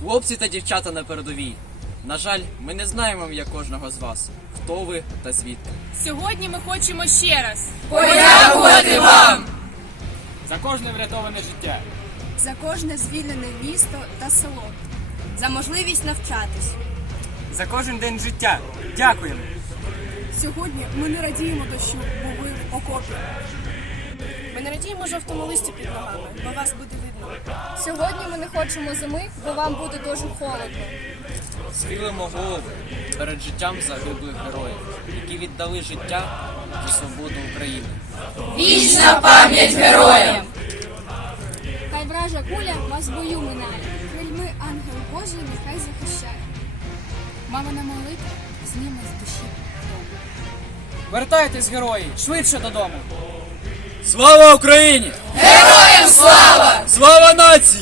Хлопці та дівчата на передовій. На жаль, ми не знаємо ім'я кожного з вас, хто ви та звідки. Сьогодні ми хочемо ще раз Подякувати вам! За кожне врятоване життя. за кожне звільнене місто та село. За можливість навчатись. За кожен день життя. Дякуємо. Сьогодні ми не радіємо дощу, бо ви в окопі. Ми не радіємо жовтому листю під ногами, бо вас буде видно. Сьогодні ми не хочемо зими, бо вам буде дуже холодно. Схилимо голови перед життям загиблих героїв, які віддали життя за свободу України. Вічна пам'ять героям! Хай вража куля вас в бою минає. Крильми ангел Божий нехай захищає. Мамина молитва зніме з душі. Вертайтесь, герої, швидше додому. Слава Україні! Героям слава! Слава нації!